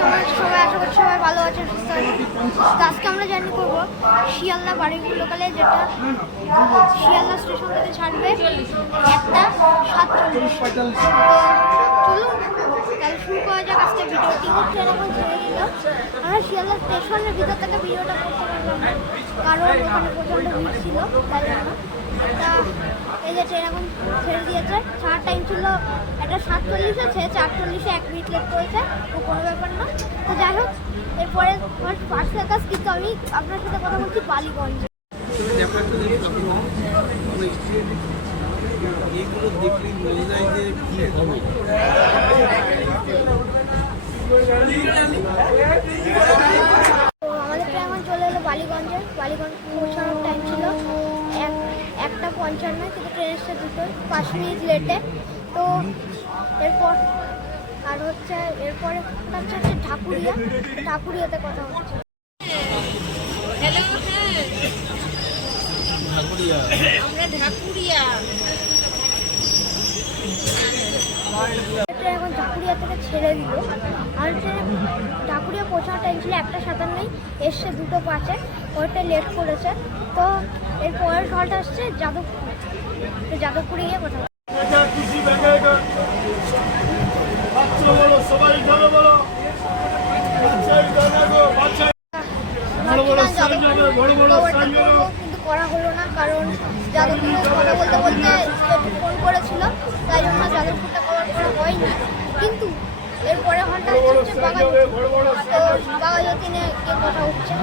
কেমন আছে সবাই? আশা করছি সবাই ভালো আছে, সুস্থ আছে। আজকে আমরা জার্নি করবো শিয়ালদা বারুইপুর লোকালে, যেটা শিয়ালদা স্টেশন থেকে ছাড়বে 1:47। চলুন তাহলে শুরু করা যাক আজকে ভিডিওটি। ট্রেন এখন ছেড়ে দিল। আমরা শিয়ালদা স্টেশনের ভিতর থেকে ভিডিওটা করতে পারলাম না, কারণ ওখানে প্রচণ্ড ভিড় ছিল, তাই জন্য। তা এই যে ট্রেন এখন ছেড়ে দিয়েছে, ছাড়ার টাইম ছিল একটা 47-এ, সে 4:40-এ 1 মিনিট লেট করেছে, তো কোনো ব্যাপার না। তো যাই হোক, এরপরে আমার পার্সেল কাজ, কিন্তু আমি আপনার সাথে কথা বলছি বালিগঞ্জে। এগুলো দেখলেই বোঝা যায় যে কি হবে। তো আমাদের ট্রেন এখন চলে এলো বালিগঞ্জে। বালিগঞ্জ পৌঁছানোর টাইম ছিল 1:55, কিন্তু ট্রেন এসছে 5 মিনিট লেটে। তো এরপর আর হচ্ছে এরপরে হচ্ছে ঢাকুরিয়াতে কথা হচ্ছে। হ্যালো, হ্যাঁ ঢাকুরিয়া আমরা ঢাকুরিয়া। ট্রেন এখন ঢাকুরিয়া থেকে ছেড়ে দিল। আর ট্রেন ঢাকুরিয়া পৌঁছানোর টাইম ছিল 1:57, এসছে 2:05, ওইটা লেট করেছে। তো এর পরের ঘরটা আসছে যাদবপুর। তো যাদবপুরে গিয়ে কথা কিন্তু করা হলো না, কারণ যাদবপুরে কথা বলতে বলতে ফোন করেছিল, তাই জন্য যাদবপুরটা কভার করা হয়নি। কিন্তু এরপরে ঘন্টা হচ্ছে বাঘাযতীনে গিয়ে কথা হচ্ছে।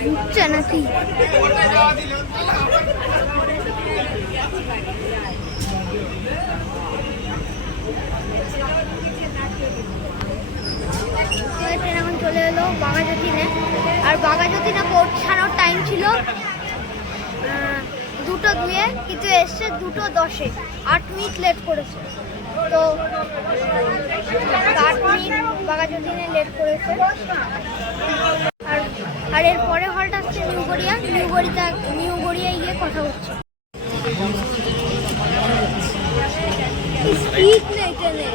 ঢুকছে নাকি? ট্রেন এখন চলে এলো বাঘাযতীনে। আর বাঘাযতীনে পৌঁছানোর টাইম ছিল 2:02, কিন্তু এসছে 2:10, 8 মিনিট লেট করেছে। তো 8 মিনিট বাঘাযতীনে লেট করেছে। আর এর পরে হলটা আসছে নিউ গড়িয়ায় গিয়ে কথা হচ্ছে। স্পিড নেই ট্রেনে।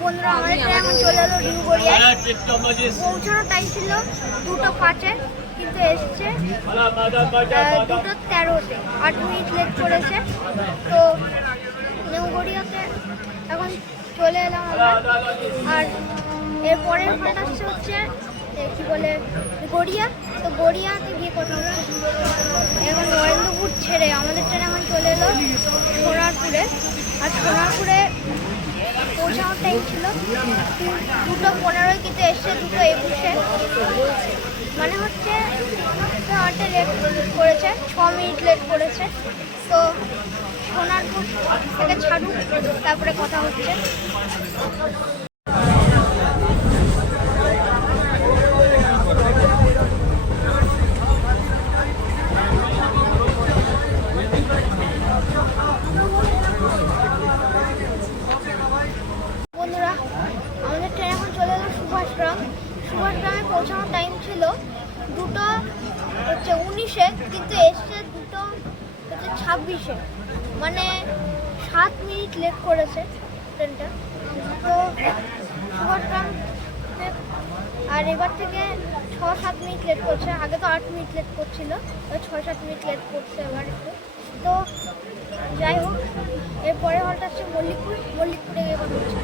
বন্ধুরা, আমাদের ট্রেন এখন চলে এলো নিউ গড়িয়ায়। পৌঁছানোর টাইম ছিল 2:05, কিন্তু এসছে 2:13-তে, 8 মিনিট লেট করেছে। তো নিউ গড়িয়াতে এখন চলে এলাম আমরা। আর এরপরের ঘটনা হচ্ছে কি বলে গড়িয়া। তো গড়িয়াতে গিয়ে কথা হচ্ছে। এখন নরেন্দ্রপুর ছেড়ে আমাদের ট্রেন এখন চলে এলো সোনারপুরে। আর সোনারপুরে পৌঁছানোর টাইম ছিল 2:15, কিন্তু এসছে 2:21, মানে হচ্ছে অনেকটা লেট করেছে, 6 মিনিট লেট করেছে। তো সোনারপুর থেকে ছাড়ুক, তারপরে কথা হচ্ছে। বন্ধুরা, আমাদের ট্রেন এখন চলে এলো সুভাষগ্রামে পৌঁছানোর টাইম ছিল 2:19, কিন্তু এসছে 2:26, মানে 7 মিনিট লেট করেছে ট্রেনটা। তো সুভাষগ্রাম আর এবার থেকে 6-7 মিনিট লেট করছে। আগে তো 8 মিনিট লেট করছিল, 6-7 মিনিট লেট করছে এবার একটু। তো যাই হোক, এরপরে হলটা আসছে মল্লিকপুরে গিয়ে কথা হচ্ছে।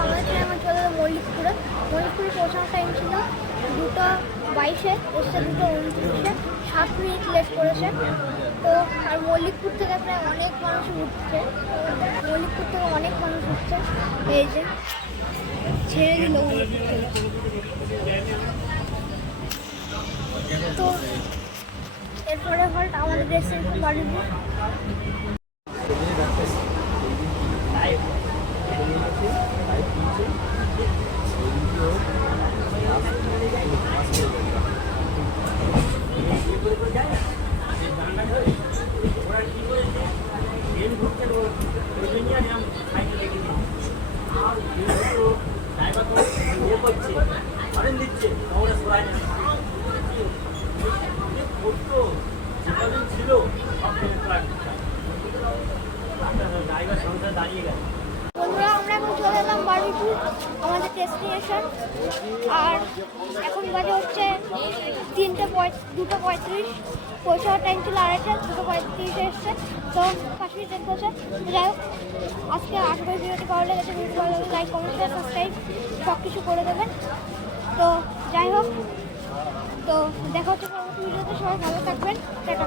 আমাদের ট্রেন 2:22-এ এসছে 2:29-এ, 7 মিনিট লেট করেছে। তো আর মল্লিকপুর থেকে প্রায় অনেক মানুষ উঠছে, মল্লিকপুর থেকে অনেক মানুষ উঠছে। এই যে ছেড়ে দিল মল্লিকপুর থেকে। তো এরপরে হল্ট আমাদের ডেস্টিনেশন বারুইপুর। বন্ধুরা, আমরা এখন চলে এলাম বারুইপুর, আমাদের ডেস্টিনেশন। আর এখন বাজে হচ্ছে 2:35। পৌঁছাওয়ার টাইম ছিল 2:30, 2:35-এ এসছে। তো 5 মিনিট লেট করেছে। যাই হোক, আজকে আশা করি ভিডিওটি ভালো লেগেছে। ভিডিও ভালো লাগলে লাইক, কমেন্ট, শেয়ার, সাবস্ক্রাইব সব কিছু করে দেবেন। তো যাই হোক, তো দেখা হচ্ছে পরবর্তী ভিডিওতে। সবাই ভালো থাকবেন। টাটা।